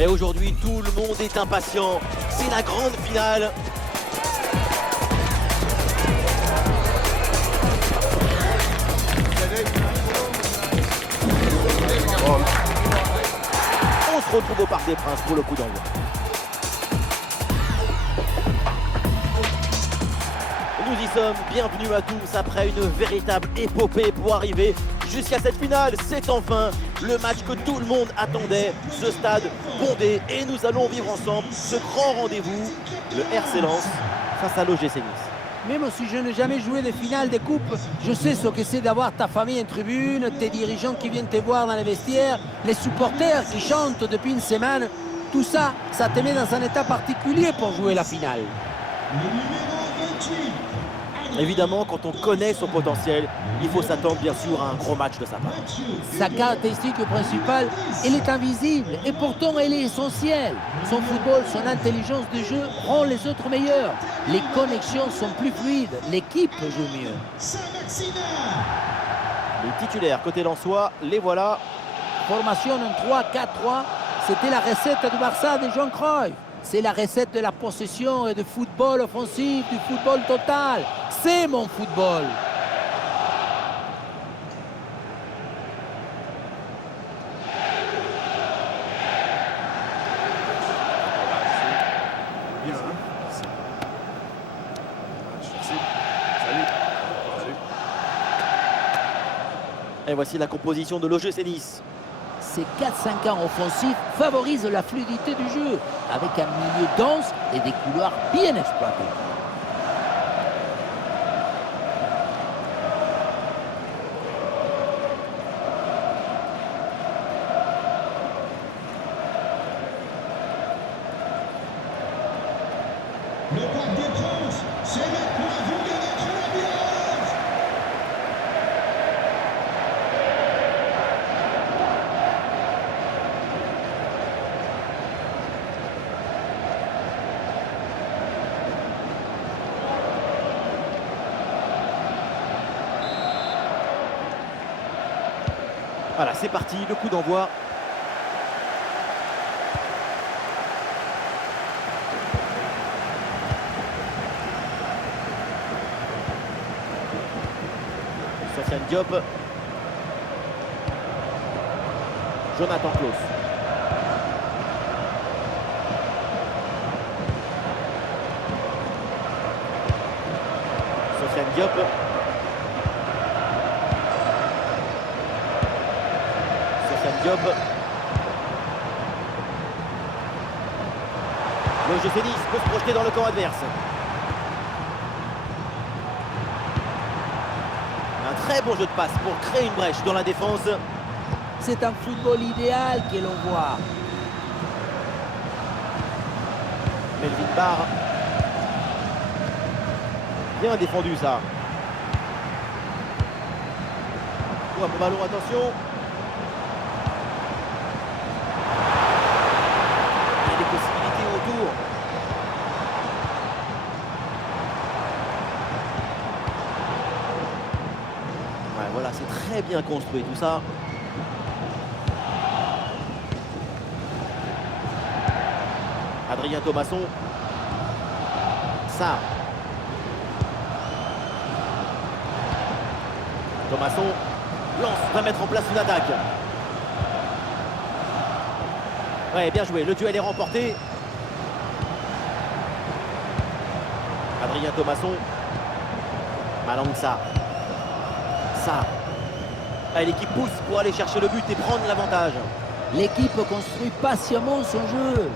Et aujourd'hui, tout le monde est impatient. C'est la grande finale. On se retrouve au Parc des Princes pour le coup d'envoi. Nous y sommes, bienvenue à tous après une véritable épopée pour arriver jusqu'à cette finale. C'est enfin le match que tout le monde attendait, ce stade bondé, et nous allons vivre ensemble ce grand rendez-vous, le RC Lens face à l'OGC Nice. Même si je n'ai jamais joué de finale de coupe, je sais ce que c'est d'avoir ta famille en tribune, tes dirigeants qui viennent te voir dans les vestiaires, les supporters qui chantent depuis une semaine. Tout ça, ça te met dans un état particulier pour jouer la finale. Évidemment, quand on connaît son potentiel, il faut s'attendre bien sûr à un gros match de sa part. Sa caractéristique principale, elle est invisible et pourtant elle est essentielle. Son football, son intelligence de jeu rend les autres meilleurs. Les connexions sont plus fluides, l'équipe joue mieux. Les titulaires côté lensois, les voilà. Formation en 3-4-3, c'était la recette du Barça de Johan Cruyff. C'est la recette de la possession et du football offensif, du football total. C'est mon football. Et voici la composition de l'OGC Nice. Ces 4-5-1 offensifs favorisent la fluidité du jeu, avec un milieu dense et des couloirs bien exploités. Le Parc des Princes, c'est maintenant à vous de mettre l'ambiance. Voilà, c'est parti, le coup d'envoi. Sofiane Diop. Jonathan Klaus. Sofiane Diop. Sofiane Diop. L'OGC Nice peut se projeter dans le camp adverse. Un très bon jeu de passe pour créer une brèche dans la défense. C'est un football idéal que l'on voit. Melvin Barr. Bien défendu ça. Oh, un peu ballon, attention. Il y a des possibilités autour. Ouais, voilà, c'est très bien construit tout ça. Adrien Thomasson. Ça. Thomasson lance, va mettre en place une attaque. Ouais, bien joué, le duel est remporté. Adrien Thomasson. Malangsa. Ça. Allez, l'équipe pousse pour aller chercher le but et prendre l'avantage. L'équipe construit patiemment son jeu.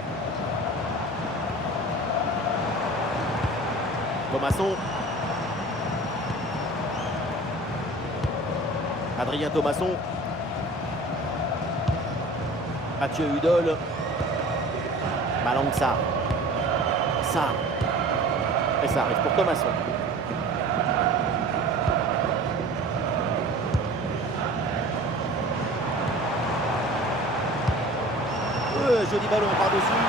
Thomasson. Adrien Thomasson. Mathieu Hudol. Malangsa. Ça. Et ça arrive pour Thomasson. Joli ballon par-dessus.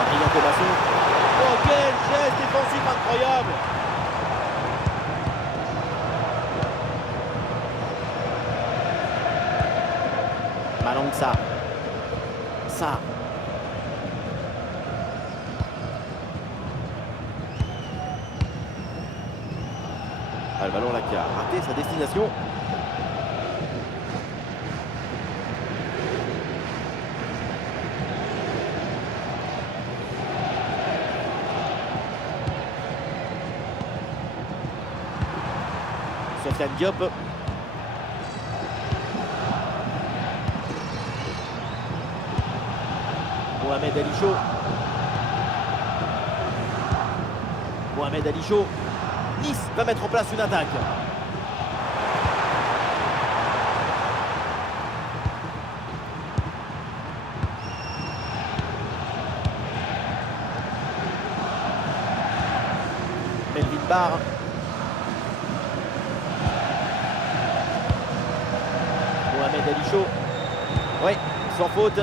Adrien Thomasson. Oh, quel geste défensif incroyable! Malang Sarr. Sarr. Ah, le ballon là qui a raté sa destination. Sofiane Diop. Mohamed Ali Chaud. Mohamed Ali Chaud. Nice va mettre en place une attaque. Melvin Barr. Mohamed Ali Chaud. Oui, sans faute.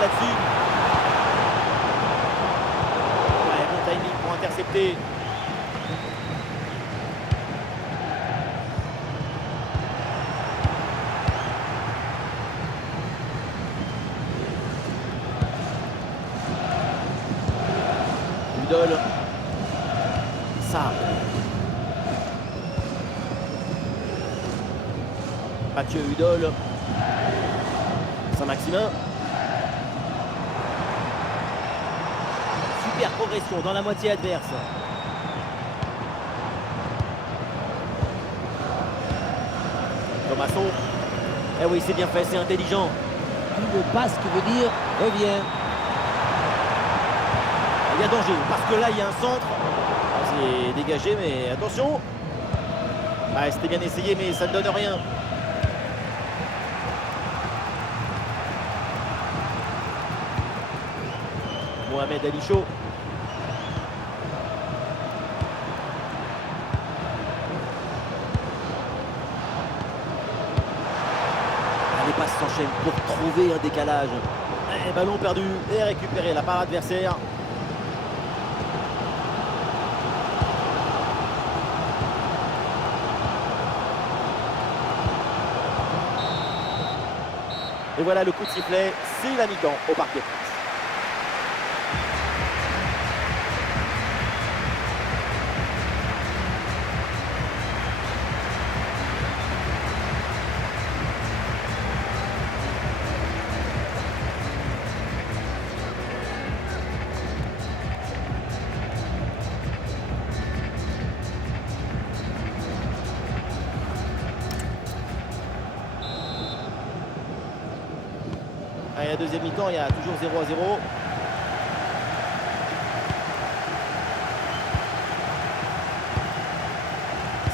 Là-dessus. Ouais, bon timing pour intercepter. Udol. Sarr. Mathieu Udol. Saint-Maximin. Super progression dans la moitié adverse. Thomasson. Eh oui, c'est bien fait, c'est intelligent. Une passe qui veut dire reviens. Il y a danger parce que là il y a un centre. Ah, c'est dégagé, mais attention. Ah, c'était bien essayé, mais ça ne donne rien. Mohamed Ali Chaud. Les passes s'enchaînent pour trouver un décalage. Et ballon perdu et récupéré la part adversaire. Et voilà le coup de sifflet, c'est la mi-temps au Parc des Princes. À la deuxième mi-temps, il y a toujours 0-0.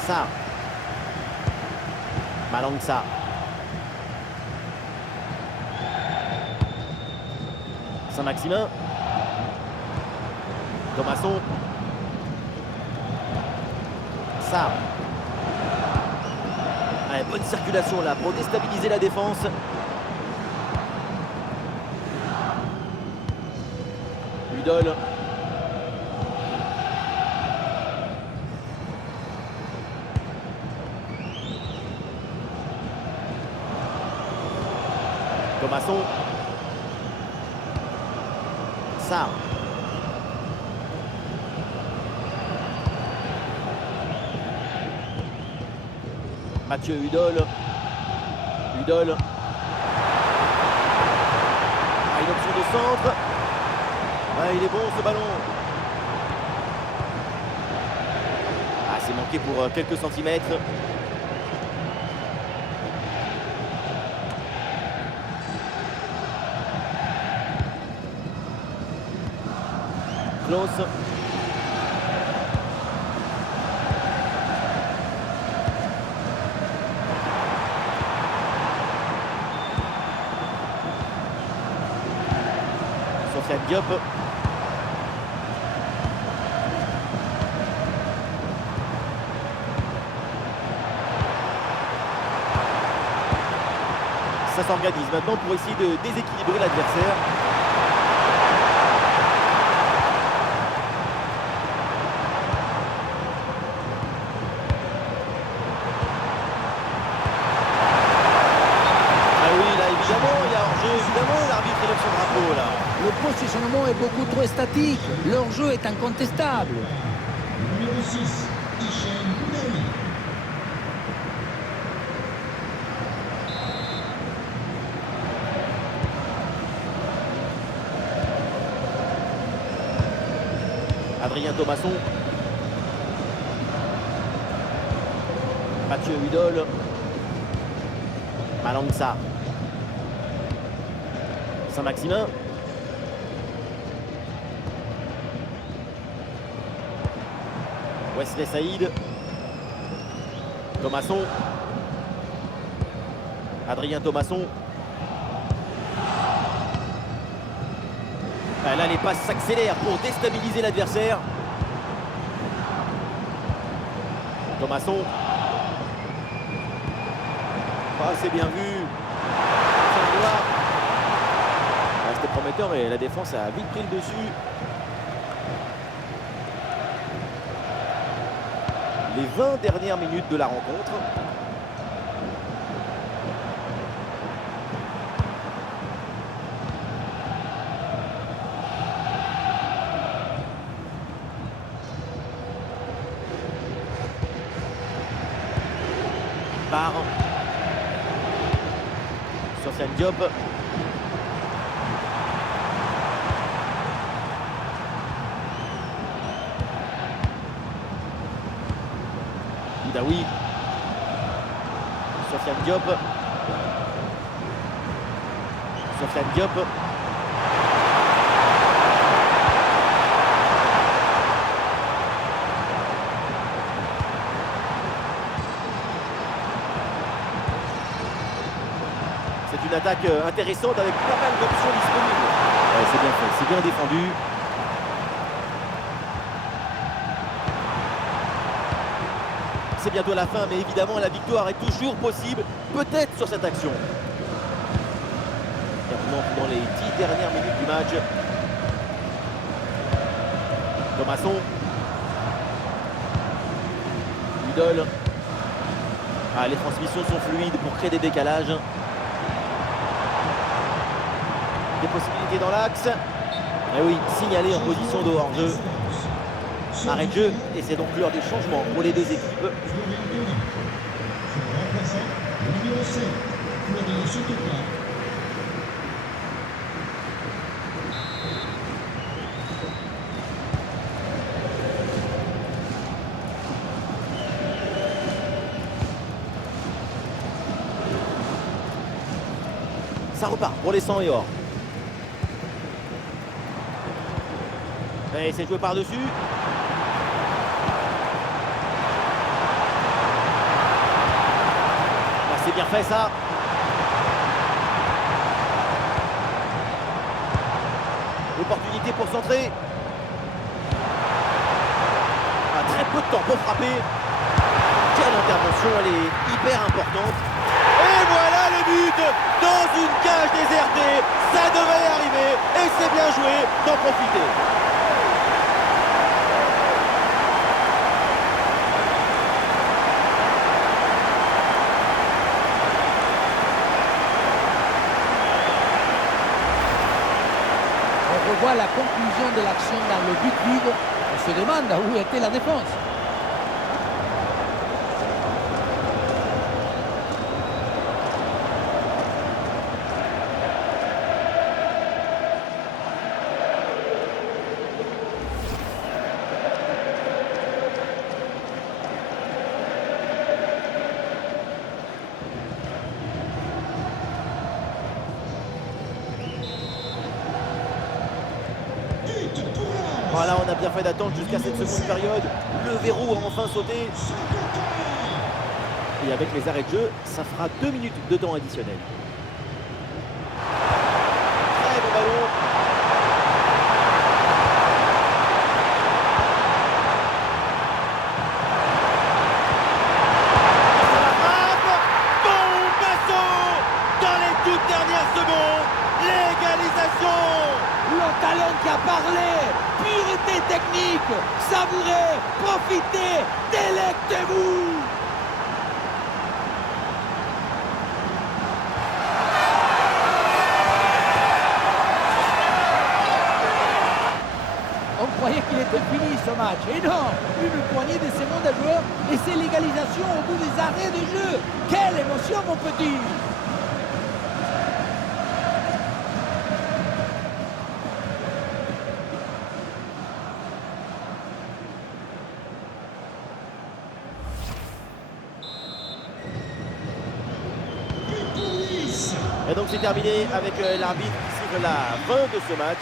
Sarr. Malang Sarr. Saint-Maximin. Thomasson. Sarr. Ouais, bonne circulation là pour déstabiliser la défense. Udol. Thomasson. Sarr. Mathieu Udol. Udol. Ah, une option de centre. Ah, il est bon ce ballon. Ah, c'est manqué pour quelques centimètres. Klaus. Sofiane Diop. Ça s'organise maintenant pour essayer de déséquilibrer l'adversaire. est beaucoup trop statique. Leur jeu est incontestable. Numéro 6, Hichem Naoui. Adrien Thomasson. Mathieu Hudol. Malangsa. Saint-Maximin. Wesley Saïd. Thomasson. Adrien Thomasson. Là, les passes s'accélèrent pour déstabiliser l'adversaire. Thomasson. Ah, c'est bien vu. C'était prometteur et la défense a vite pris le dessus. Les 20 dernières minutes de la rencontre. Barre. Sofiane Diop. Daoui. Sofiane Diop. Sofiane Diop. C'est une attaque intéressante avec pas mal d'options disponibles. Ouais, c'est bien fait, c'est bien défendu. C'est bientôt la fin, mais évidemment la victoire est toujours possible, peut-être sur cette action. Dans les 10 dernières minutes du match. Thomasson. Hudol. Ah, les transmissions sont fluides pour créer des décalages. Des possibilités dans l'axe. Et oui, signalé en position de hors-jeu. Arrêt de jeu, et c'est donc l'heure des changements pour les deux équipes. Remplaçant le numéro 7, Florian Sotoka. Ça repart pour les 100 et or. Et c'est joué par-dessus. C'est bien fait ça. L'opportunité pour centrer. Très peu de temps pour frapper. Quelle intervention, elle est hyper importante. Et voilà le but dans une cage désertée. Ça devait arriver et c'est bien joué d'en profiter. On voit la conclusion de l'action dans le but vide. On se demande où était la défense. Voilà, on a bien fait d'attendre jusqu'à cette seconde période. Le verrou a enfin sauté. Et avec les arrêts de jeu, ça fera 2 minutes de temps additionnel. Très bon ballon. Bombasso dans les toutes dernières secondes. L'égalisation. Le talent qui a parlé, pureté technique, savourez, profitez, délectez-vous. qu'il était fini ce match. Et non, une poignée de secondes à joueur et c'est l'égalisation au bout des arrêts de jeu. Quelle émotion, mon petit! Et donc c'est terminé avec l'arbitre qui siffle la fin de ce match.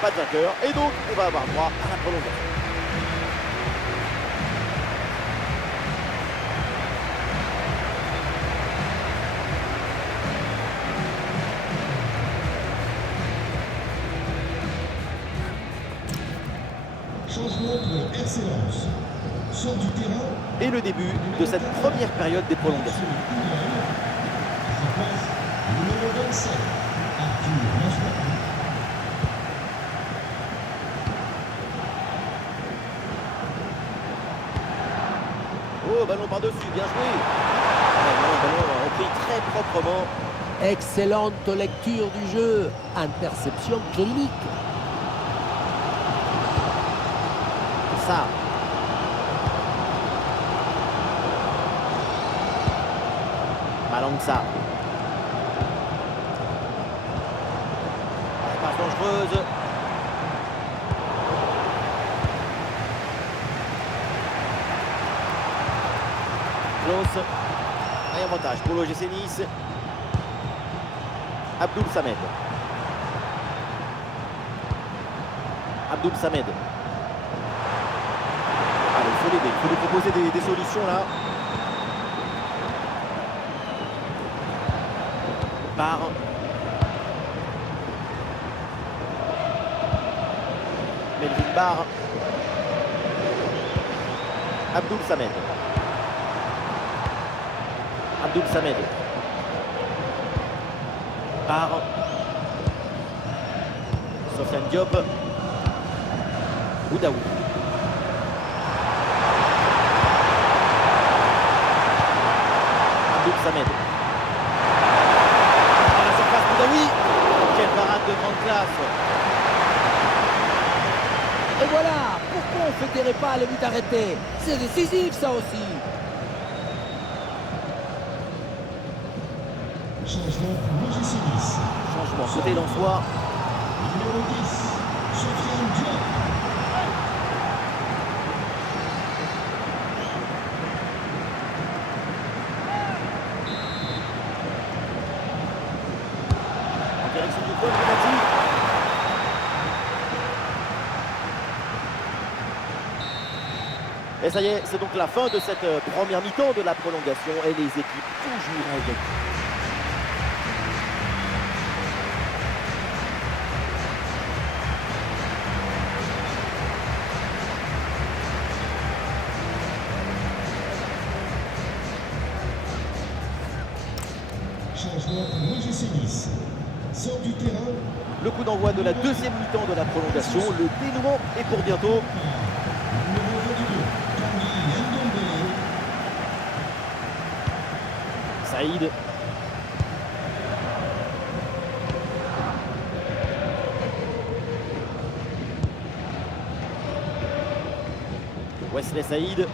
Pas de vainqueur. Et donc on va avoir droit à la prolongation. Changement pour RC Lens. Sort du terrain. Et le début de cette première période des prolongations. Numéro 27. Arthur Lançois. Oh, ballon par-dessus, bien joué. Le ballon repris très proprement. Excellente lecture du jeu. Interception clinique. Ça. Malangsa. Passe dangereuse. Klaus. Un avantage pour l'OGC Nice. Abdoul Samed. Abdoul Samed. Allez, il faut l'aider, il faut lui proposer des solutions là. Par Melvin Barr. Abdoul Samed. Abdoul Samed. Par Sofiane Diop. Boudaoui. Abdoul Samed. Dans la surface, Boudaoui. Quelle parade de grande classe. Et voilà, pourquoi on ne fédérait pas les buts arrêtés? C'est décisif ça aussi. Changement pour l'OGC Nice. Changement côté Lensois. Numéro 10. Sofiane Diop. En direction du point penalty. Et ça y est, c'est donc la fin de cette première mi-temps de la prolongation et les équipes toujours à égalité. Changement pour l'OGC Nice. Sort du terrain. Le coup d'envoi de la deuxième mi-temps de la prolongation, le dénouement est pour bientôt. Numéro 22. Tanguy Ndombele. Saïd. Wesley Saïd.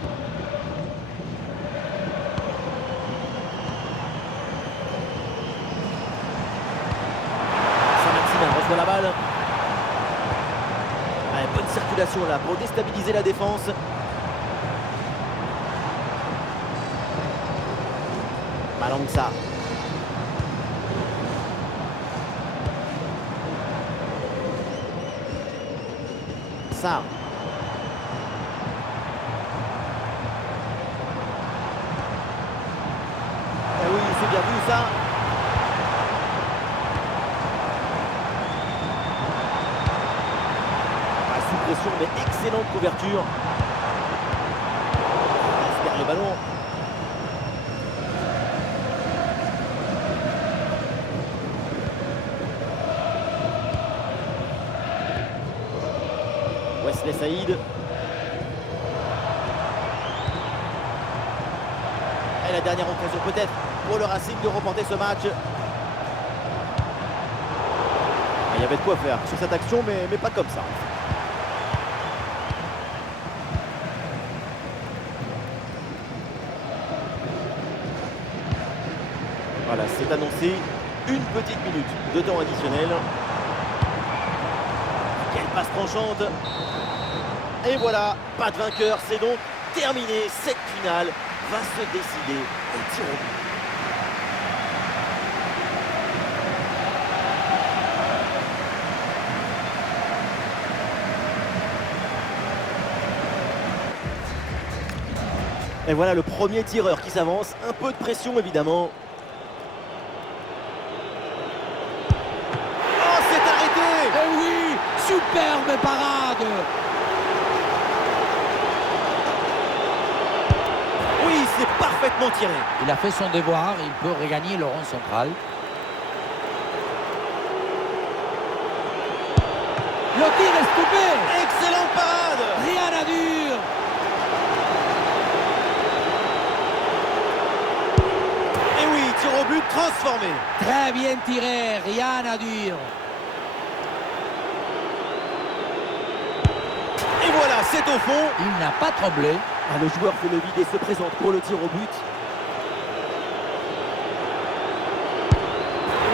Saint-Maximin reçoit la balle. Ouais, bonne circulation là pour déstabiliser la défense. Malangsa. Ça. Eh oui, c'est bien vu ça. Ah, sous pression, mais excellente couverture. Il perd le ballon. Wesley Saïd. Et la dernière occasion peut-être pour le Racing de remporter ce match. Il y avait de quoi faire sur cette action, mais pas comme ça. Voilà, c'est annoncé. Une petite minute de temps additionnel. Quelle passe tranchante. Et voilà, pas de vainqueur. C'est donc terminé. Cette finale va se décider au tir au but. Et voilà le premier tireur qui s'avance. Un peu de pression évidemment. Oh, c'est arrêté! Eh oui, superbe parade. Oui, c'est parfaitement tiré. Il a fait son devoir, il peut regagner le rond central. Le tir est stoppé. Excellente parade! Rien à dire. Et oui, tir au but transformé. Très bien tiré, rien à dire. Et voilà, c'est au fond. Il n'a pas tremblé. Ah, le joueur fait le vide et se présente pour le tir au but.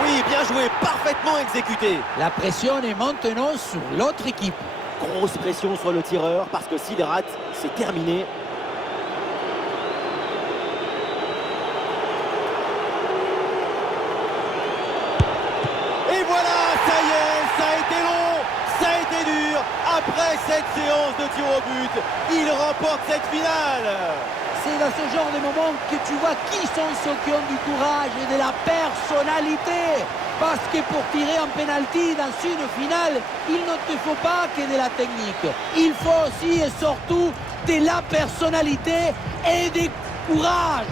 Oui, bien joué, parfaitement exécuté. La pression est maintenant sur l'autre équipe. Grosse pression sur le tireur parce que s'il rate, c'est terminé. Et voilà, ça y est, ça a été long, ça a été dur. Après cette séance de tir au but, il remporte cette finale. C'est dans ce genre de moment que tu vois qui sont ceux qui ont du courage et de la personnalité. Parce que pour tirer un penalty dans une finale, il ne te faut pas que de la technique. Il faut aussi et surtout de la personnalité et du courage.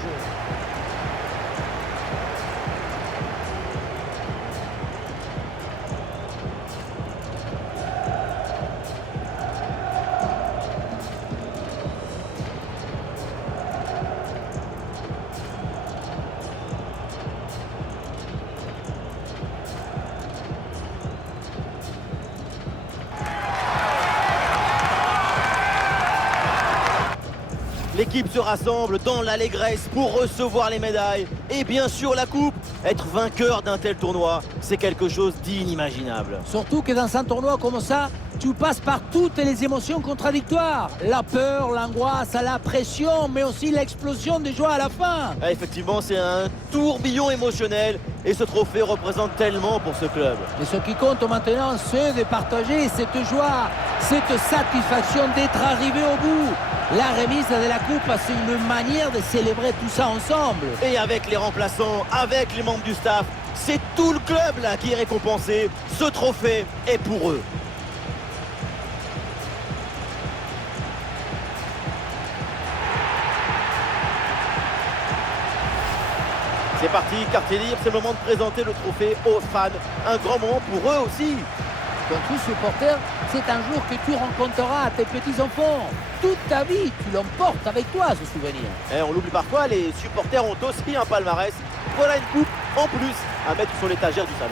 L'équipe se rassemble dans l'allégresse pour recevoir les médailles et bien sûr la coupe. Être vainqueur d'un tel tournoi, c'est quelque chose d'inimaginable. Surtout que dans un tournoi comme ça, tu passes par toutes les émotions contradictoires. La peur, l'angoisse, la pression, mais aussi l'explosion des joies à la fin. Ah, effectivement, c'est un tourbillon émotionnel et ce trophée représente tellement pour ce club. Mais ce qui compte maintenant, c'est de partager cette joie, cette satisfaction d'être arrivé au bout. La remise de la coupe, c'est une manière de célébrer tout ça ensemble. Et avec les remplaçants, avec les membres du staff, c'est tout le club là qui est récompensé. Ce trophée est pour eux. C'est parti, quartier libre, c'est le moment de présenter le trophée aux fans. Un grand moment pour eux aussi. Quand tu es supporter, c'est un jour que tu rencontreras à tes petits-enfants. Toute ta vie, tu l'emportes avec toi, ce souvenir. Et on l'oublie parfois, les supporters ont aussi un palmarès. Voilà une coupe en plus à mettre sur l'étagère du salon.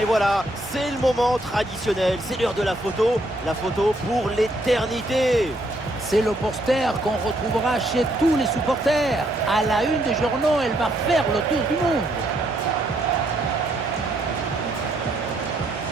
Et voilà, c'est le moment traditionnel, c'est l'heure de la photo pour l'éternité. C'est le poster qu'on retrouvera chez tous les supporters. À la une des journaux, elle va faire le tour du monde.